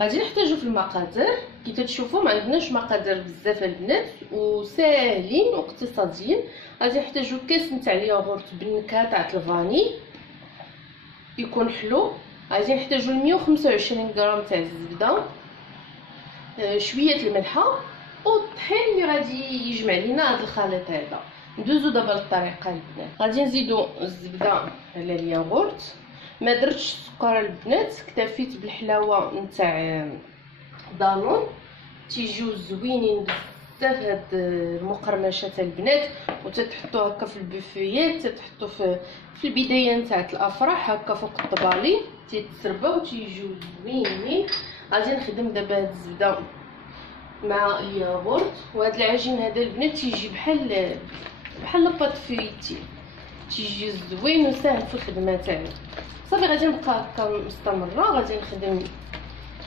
غادي نحتاجو في المقادير كي تشوفوا ما عندناش مقادير بزاف البنات وساهلين واقتصاديين. غادي نحتاجو كاس نتاع الياغورت بالنكهه تاع الفاني يكون حلو. غادي نحتاجو 125 غرام تاع الزبده، شويه الملحه والطحين اللي غادي يجمع لينا هذا الخليط هذا. ندوزو دابا للطريقه البنات. غادي نزيدو الزبده على الياغورت، ما درتش السكر البنات، اكتفيت بالحلاوه نتاع دانون تيجيو زوينين بزاف هاد المقرمشات البنات. وتتحطوا هكا في البوفيات، تتحطوا في البدايه نتاع الافراح هكا فوق الطبالي تيتسربوا تيجيو زوينين. غادي نخدم دابا هاد الزبده مع الياغورت، وهذا العجين هذا البنات تيجي بحال لاباط فيتي، تيجي زوين وساهل في الخدمه تاعو. صافي غادي نبقى هكا مستمره. غادي نخدم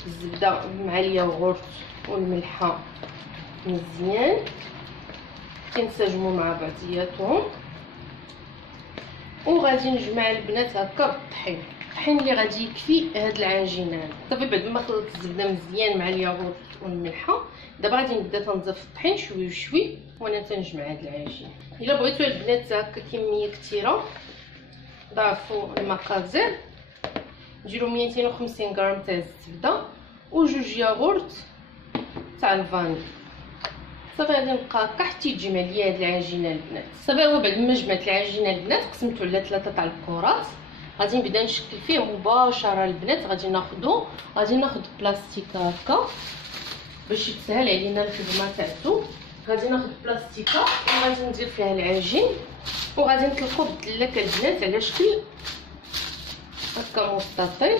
الزبده مع الياغورت والملحه مزيان كينسجموا مع بعضياتهم، وغادي نجمع البنات هكا بالطحين. الطحين اللي غادي يكفي هاد العجينه هذا. صافي بعد ما خلطت الزبده مزيان مع الياغورت والملحه، دابا غادي نبدا تنظف الطحين شوي بشوي وانا تنجمع هاد العجين. الا بغيتو البنات هكا كميه كثيره ضاعفوا المقادير، ديروا 250 غرام تاع الزبده وجوج ياغورت تاع الفاني. صافي غادي نبقى هكا حتى يتجمع ليا هاد العجينه البنات. صافي هو بعد ما جمعت العجينه البنات قسمته على 3 تاع الكرات. غادي نبدا نشكل فيه مباشره البنات. غادي ناخذ بلاستيك هكا باش يتسهل علينا الخدمه تاعو. غادي ناخذ بلاستيكه وغادي ندير فيها العجين وغادي نطلقو بالدلاك البنات على شكل هكا مستطيل.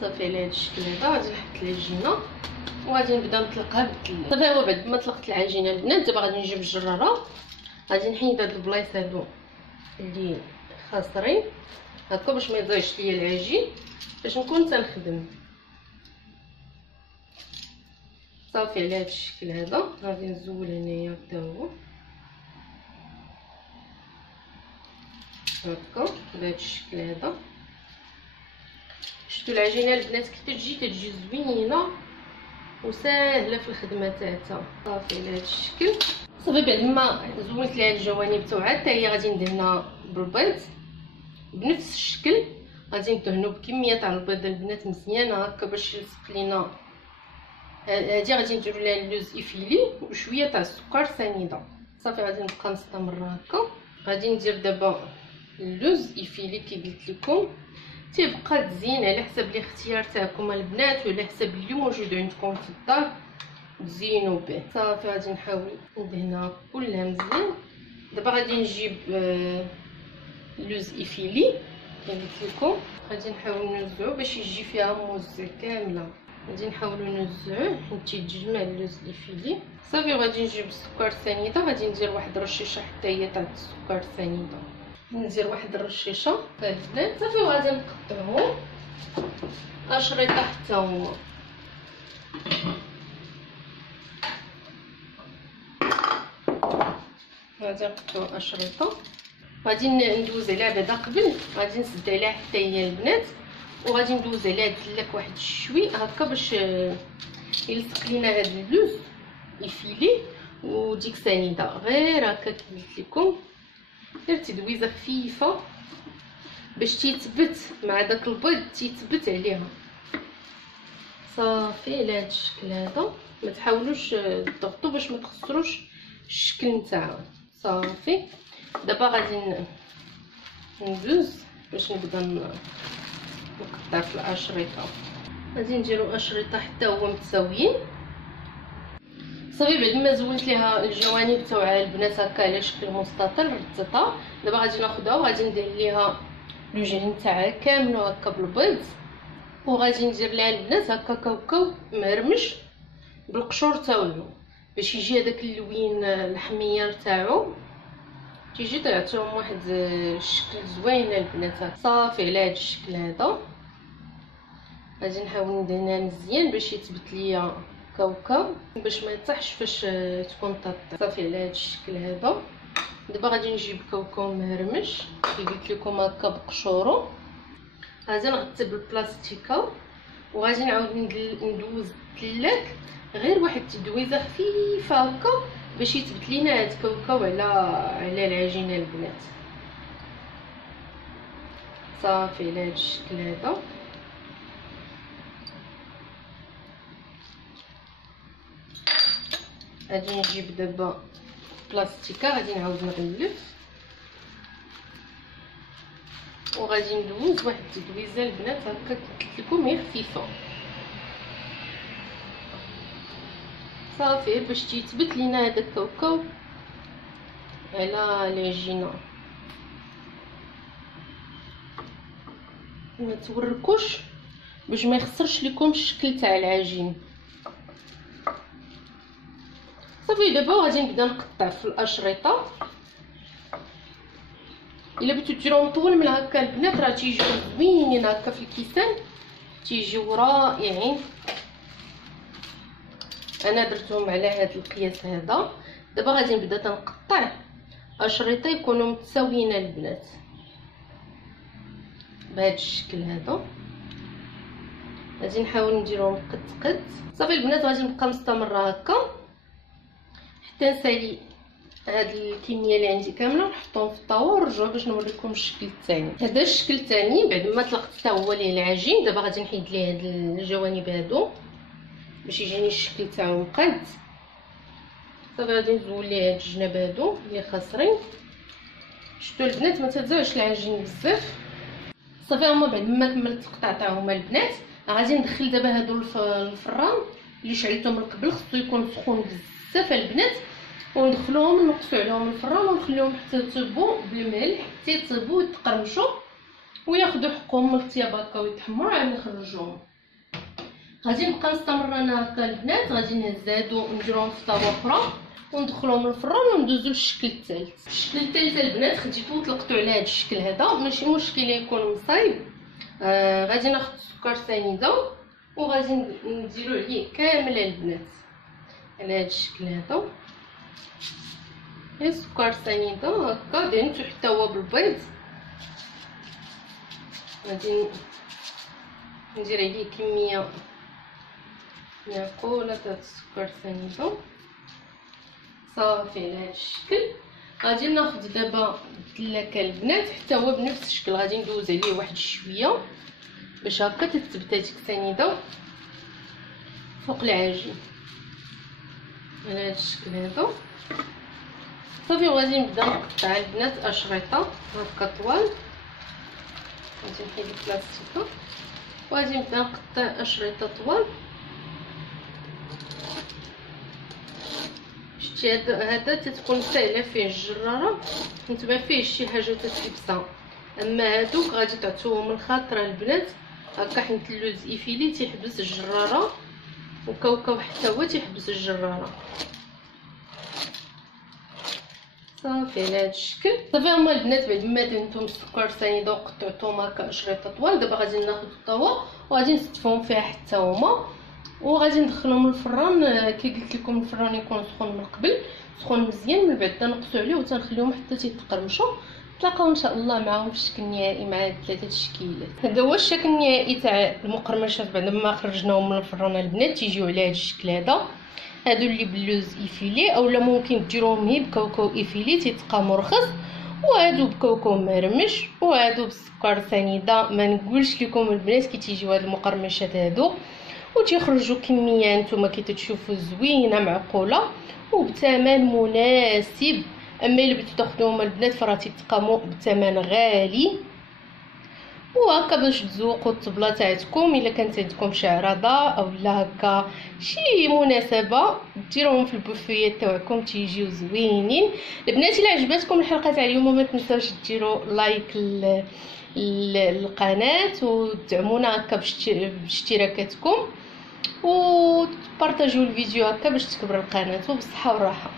صافي على هذا الشكل هذا غادي نحط العجينه وغادي نبدا نطلقها بالدلاك. صافي هو بعد ما طلقت العجينه البنات دابا غادي نجيب الجراره، غادي نحيد هاد البلايص هادو اللي خاسرين هكا باش ما يضيعش ليا العجين باش نكون تنخدم. صافي على هاد الشكل هذا غادي نزول هنايا حتى هو هكا بهذا الشكل هذا. شفتوا العجينه البنات كيف تجي زوينه وساهله في الخدمه تاعها. صافي على هذا الشكل. صافي بعد ما زولت لها الجوانب تاعها حتى هي غادي ندهنها بالبيض بنفس الشكل. غادي ندهنوا بكميه تاع البيض البنات مزيانه هكا باش يلصق لينا. هادي غادي نديروا لها اللوز افيلي وشويه تاع السكر سنيده. صافي غادي نبقى نستمر هكا. غادي ندير دابا اللوز افيلي كي قلت لكم، تيبقى تزين على حسب الاختيار تاعكم البنات وعلى حسب اللي موجود عندكم في الدار تزينوا به. صافي غادي نحاول ندهنها كلها مزيان. دابا غادي نجيب اللوز افيلي كما قلت لكم، غادي نحاول نوزعو باش يجي فيها موزع كامله. غادي نحاولوا نوزعوه حيت تيتجمع اللوز افيلي. صافي غادي نجيب السكر سنيده، غادي ندير واحد الرشيشه حتى هي تاع السكر سنيده، ندير واحد الرشيشه البنات. صافي وغادي نقطعهم اشرطه حتى هما. غادي نقطعو اشرطه. غادي ندوز عليها بعدا قبل غادي نسد عليها حتى هي البنات، وغادي ندوز عليها الدلاك واحد شوي هكا باش يلصق لينا هاد اللوز يفيلي وديك سنيده غير هكا كي قلت لكم. غير تدويزه خفيفه باش تيثبت مع داك البيض تيثبت عليها. صافي على هاد الشكل هذا. ما تحاولوش تضغطوا باش ما تخسروش الشكل نتاعو. صافي دابا غادي ندوز باش نبدا نقطع في الاشرطه. غادي نديرو اشرطه حتى هو متساويين. صافي بعد ما زولت ليها الجوانب تاعها البنات هكا على شكل مستطيل ردتها. دابا غادي ناخذها وغادي ندير ليها الوجه تاعها كامل هكا بالبيض، وغادي ندير لها البنات هكا كاوكاو مهرمش بالقشور تاعو باش يجي هذاك اللوين الحمير تاعو تيجي تعطيهم واحد الشكل زوين البنات. صافي على هذا الشكل هذا غادي نحاول ندهنها مزيان باش يثبت ليا كاوكاو باش ما يطيحش فاش تكون طاط. صافي على هذا الشكل هذا. دابا غادي نجيب كاوكاو مهرمش كي قلت لكم هكا بقشورو. غادي نغطي بالبلاستيكه وغادي نعاود ندوز الثلاث غير واحد التدويزه خفيفه هكا باش يثبت لينا هاد الكاوكاو على العجينه البنات. صافي على هاد الشكل هذا. غادي نجيب دابا بلاستيكه غادي نعاود نغلف وغادي ندوز واحد التدويزه البنات هكا قلت لكم هي خفيفه. صافي باش تيثبت لينا هذا الكاوكاو على العجينه. ما توركوش باش ما يخسرش لكم الشكل تاع العجين. صافي دابا غادي نبدا نقطع في الاشرطه. الا بغيتو ديروهم طول من هكا البنات راه تيجيو زوينين هكا في الكيسان، تيجيو رائعين. انا درتهم على هذا القياس هذا. دابا غادي نبدا تنقطع اشرطه يكونوا متساويين البنات بهذا الشكل هذا. غادي نحاول نديرهم قد صافي البنات غادي نبقى مستمره هكا حتى نسالي هاد الكميه اللي عندي كامله ونحطهم في الطاوه ونرجعوا باش نوريكم الشكل الثاني. هذا الشكل الثاني بعد ما طلقت حتى هو ليه العجين. دابا غادي نحيد ليه هاد الجوانب هادو باش يجيني الشكل تاعو مقاد. صافي غادي نزول ليه هاد الجناب هادو اللي خاسرين. شفتوا البنات ما تتزعوش العجين بزاف. صافي هما بعد ما كملت القطع تاعهما البنات غادي ندخل دابا هادو الفران اللي شعلته من قبل. خصو يكون سخون بزاف البنات وندخلوهم نقصوا عليهم الفران ونخليهم حتى يطيبوا بالملح حتى يطيبوا ويتقرمشوا وياخذوا حقهم من الطياب هكا ويتحمروا. عاد نخرجوهم. غادي نبقى مستمره انا هكا البنات. غادي نهز هادو نديرهم في طاوه اخرى وندخلوهم للفران وندوزو للشكل الثالث. الشكل الثالث البنات خديتو وطلقتو على هذا الشكل هذا ماشي مشكل يكون مصايب. غادي ناخذ السكر سنيده وغادي نديرو عليه كامل البنات على هذا الشكل هذا. السكر سنيده هكا دهنتو حتى هو بالبيض. غادي ندير عليه كميه معقوله تاع السكر سنيده. صافي على هذا الشكل. غادي ناخذ دابا الدلاكه البنات حتى هو بنفس الشكل. غادي ندوز عليه واحد شويه باش هكا تثبت هذيك السنيده فوق العجين على هذا الشكل هذا. صافي وغادي نبدا نقطع البنات اشرطه هكا طوال. غادي نحيد البلاستيكه وغادي نبدا نقطع اشرطه طوال. شتي هذا تتكون ساهله فيه الجراره نتبع فيه شي حاجه تتلبسها. اما هادوك غادي تعطيوهم من خاطر البنات هكا حيت اللوز ايفيلي تيحبس الجراره وكاوكاو حتى هو تيحبس الجراره. صافي على هذا الشكل. صافي هما البنات بعد ما دهنتهم السكر سنيده وقطعتهم هكا اشرطه طوال. دابا غادي ناخذ الطاوه وغادي نستفهم فيها حتى هما وغادي ندخلهم للفران. كي قلت لكم الفران يكون سخون من قبل سخون مزيان. من بعد تنقصوا عليه وتنخليهم حتى تيتقرمشوا. نتلاقاو ان شاء الله معاهم في الشكل النهائي مع هاد 3 تشكيلات. هذا هو الشكل النهائي تاع المقرمشات بعد ما خرجناهم من الفران البنات. تيجيو على هذا الشكل هذا. هادو اللي باللوز ايفيلي اولا ممكن ديروهم هي بكاوكاو ايفيلي تيتبقى مرخص، وهادو بكاوكاو مرمش، وهادو بالسكر سنيده. ما نقولش لكم البنات كي تيجيو هاد المقرمشات هادو وتيخرجوا كميه نتوما كي تشوفوا زوينه معقوله وبثمن مناسب. اما اللي بغيتو تاخذوهم البنات فراه تيتقاموا بثمن غالي. وهكا باش تزوقوا الطبله تاعتكم الا كانت عندكم شعرضه اولا هكا شي مناسبه ديروهم في البوفيات تاعكم تيجيو زوينين. البنات الا عجبتكم الحلقه تاع اليوم ما تنساوش ديروا لايك للقناه وتدعمونا هكا باشتراكاتكم وتبارطاجيو الفيديو هكا باش تكبر القناه. وبالصحه والراحه.